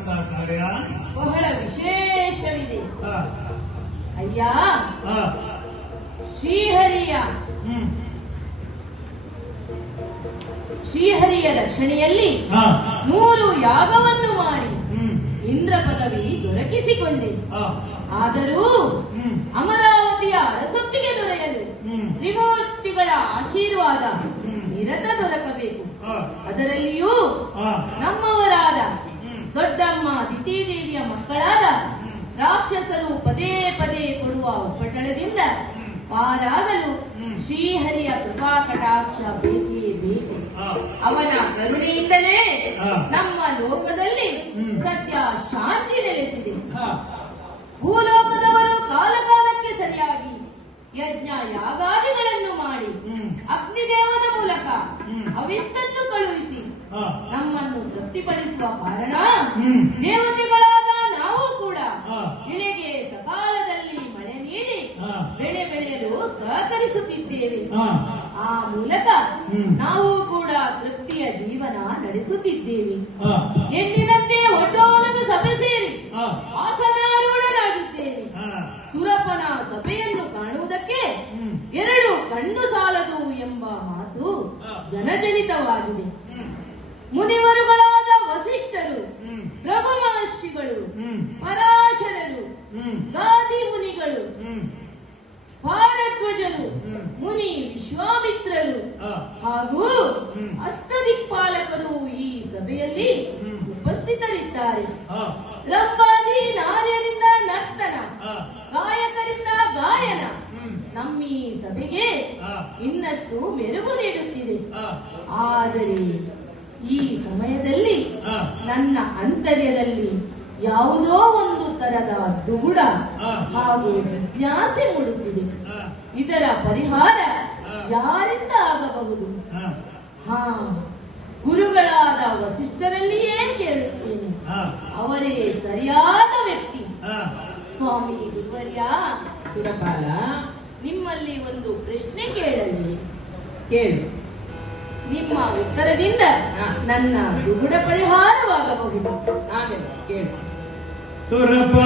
ಮಾಡುವಂತಹ ಕಾರ್ಯ ಬಹಳ ವಿಶೇಷವಿದೆ. ಆ, ಅಯ್ಯ, ಆ, ಶ್ರೀಹರಿಯ ರಕ್ಷಣೆಯಲ್ಲಿ ಆ, 3 ಯಾಗವನ್ನು ಮಾಡಿ ಹ್ಮ್, ಇಂದ್ರ ಪದವಿ ದೊರಕಿಸಿಕೊಂಡೆ. ಆ, ಆದರೂ ಹ್ಮ್, ಅಮರಾವತಿಯ ಅರಸೊತ್ತಿಗೆ ದೊರೆಯಲು ಹ್ಮ್, ತ್ರಿಮೂರ್ತಿಗಳ ಆಶೀರ್ವಾದ ಹ್ಮ್, ನಿರತ ದೊರಕಬೇಕು. ಆ, ಅದರಲ್ಲಿಯೂ ಆ, ನಮ್ಮವರಾದ ಹ್ಮ್, ದೊಡ್ಡಮ್ಮ ದಿತಿದೇವಿಯ ಮಕ್ಕಳಾದ ರಾಕ್ಷಸರು ಪದೇ ಪದೇ ಕೊಡುವ ಉಪಟಳದಿಂದ ಪಾರಾಗಲು ಶ್ರೀಹರಿಯ ಕೃಪಾ ಕಟಾಕ್ಷ ಬೇಕೇ ಬೇಕು. ಅವನ ಕರುಣೆಯಿಂದಲೇ ನಮ್ಮ ಲೋಕದಲ್ಲಿ ಸದ್ಯ ಶಾಂತಿ ನೆಲೆಸಿದೆ. ಭೂಲೋಕದವರು ಕಾಲಕಾಲಕ್ಕೆ ಸರಿಯಾಗಿ ಯಜ್ಞ ಯಾಗಾದಿಗಳನ್ನು ಮಾಡಿ ಅಗ್ನಿದೇವದ ಮೂಲಕ ಹವಿಸ್ಸನ್ನು ಕಳುಹಿಸಿ ನಮ್ಮನ್ನು ತೃಪ್ತಿಪಡಿಸುವ ಕಾರಣ ದೇವತೆಗಳಾದ ನಾವು ಕೂಡ ಬೆಳೆಗೆ ಸಕಾಲದಲ್ಲಿ ಮಳೆ ನೀಡಿ ಬೆಳೆ ಬೆಳೆಯಲು ಸಹಕರಿಸುತ್ತಿದ್ದೇವೆ. ಆ ಮೂಲಕ ನಾವು ಕೂಡ ತೃಪ್ತಿಯ ಜೀವನ ನಡೆಸುತ್ತಿದ್ದೇವೆ. ಎಂದಿನಂತೆ ಒಡ್ಡೋಲದ ಸಭೆ ಸೇರಿ ಆಸನಾರೂಢರಾಗಿದ್ದೇವೆ. ಸುರಪನ ಸಭೆಯನ್ನು ಕಾಣುವುದಕ್ಕೆ 2 ಕಣ್ಣು ಸಾಲದು ಎಂಬ ಮಾತು ಜನಜನಿತವಾಗಿದೆ. ಮುನಿವರುಗಳಾದ ವಸಿಷ್ಠರು, ರಘು ಮಹರ್ಷಿಗಳು, ಪರಾಶರರು, ಗಾದಿ ಮುನಿಗಳು, ಭಾರದ್ವಜರು, ಮುನಿ ವಿಶ್ವಾಮಿತ್ರರು ಹಾಗೂ ಅಷ್ಟದಿಕ್ಪಾಲಕರು ಈ ಸಭೆಯಲ್ಲಿ ಉಪಸ್ಥಿತರಿದ್ದಾರೆ. ರಂಭಾದಿ ನಾರ್ಯರಿಂದ ನರ್ತನ, ಗಾಯಕರಿಂದ ಗಾಯನ ನಮ್ಮೀ ಸಭೆಗೆ ಇನ್ನಷ್ಟು ಮೆರುಗು ನೀಡುತ್ತಿದೆ. ಆದರೆ ಈ ಸಮಯದಲ್ಲಿ ನನ್ನ ಅಂತರ್ಯದಲ್ಲಿ ಯಾವುದೋ ಒಂದು ತರದ ದುಗುಡ ಹಾಗೂ ಜಿಜ್ಞಾಸೆ ಮೂಡುತ್ತಿದೆ. ಇದರ ಪರಿಹಾರ ಯಾರಿಂದ ಆಗಬಹುದು? ಗುರುಗಳಾದ ವಸಿಷ್ಠರಲ್ಲಿಯೇ ಕೇಳುತ್ತೇನೆ. ಅವರೇ ಸರಿಯಾದ ವ್ಯಕ್ತಿ. ಸ್ವಾಮಿ ಗುರುವರ್ಯ, ಸುರಪಾಲ, ನಿಮ್ಮಲ್ಲಿ ಒಂದು ಪ್ರಶ್ನೆ ಕೇಳಲಿ? ಕೇಳು. ನಿಮ್ಮ ಉತ್ತರದಿಂದ ನನ್ನ ದುಗುಡ ಪರಿಹಾರವಾಗಬಹುದು. ಹಾಗೆ ಕೇಳು. ಸುರಪ